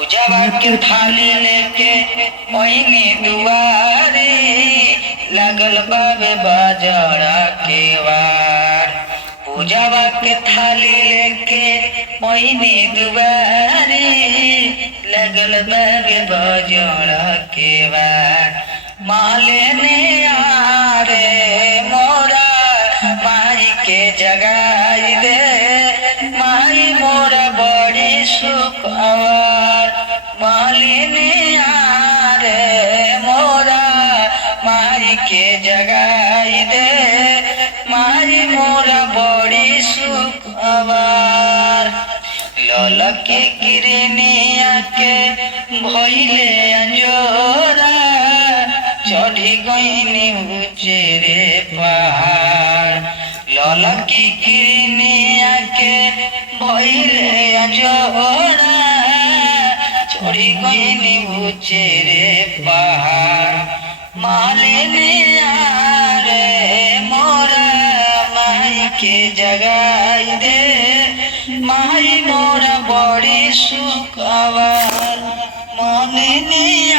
पूजावा के थाली लेके ओइनी दुआरे लगल बाबे बाजड़ा के वार। पूजावा के थाली लेके ओइनी दुआरे लगल बाबे बाजड़ा के वार। माले ने आरे मोरा माई के जगाई दे, माई मोरा बड़ी सुख आवार। मालिनी आरे मोरा माई के जगाई दे, माई मोरा बड़ी सुख आवार। ललकी किरनिया के भइले अंजोरा, चढ़ी गईनी उचेरे पहाड़। ललकी किरनिया के भइले अंजोरा, चढ़ी गईनी उचेरे पहाड़। मालिनी आरे मोरा माई के जगाई दे, माई मोरा बड़ी सुख आवार। मालिनी